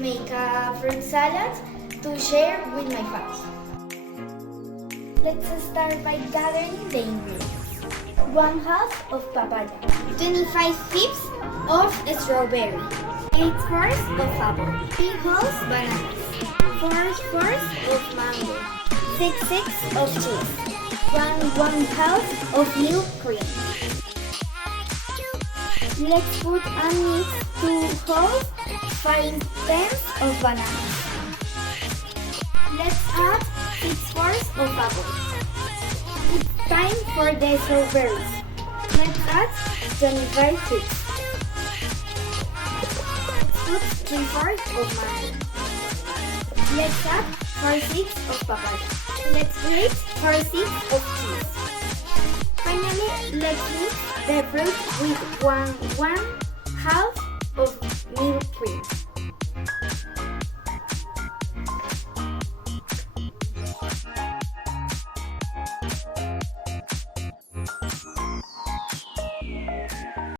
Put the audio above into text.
make a fruit salad to share with my family. Let's start by gathering the ingredients. 1/2 of papaya, 25 pips of strawberry, 8/4 of apple, 3 whole bananas, 4/4 of mango, 6/6 of cheese, 1/2 of milk cream. Let's put and mix 2 whole 5/10 of bananas. Let's add 6/4 of apple. It's time for the strawberries. Let's add 25 pips. Let's put 3/4 of mango. Let's add 4/6 of papaya. Let's grate 4/6 of cheese. Finally, let's mix the fruit with 1/2 of milk cream.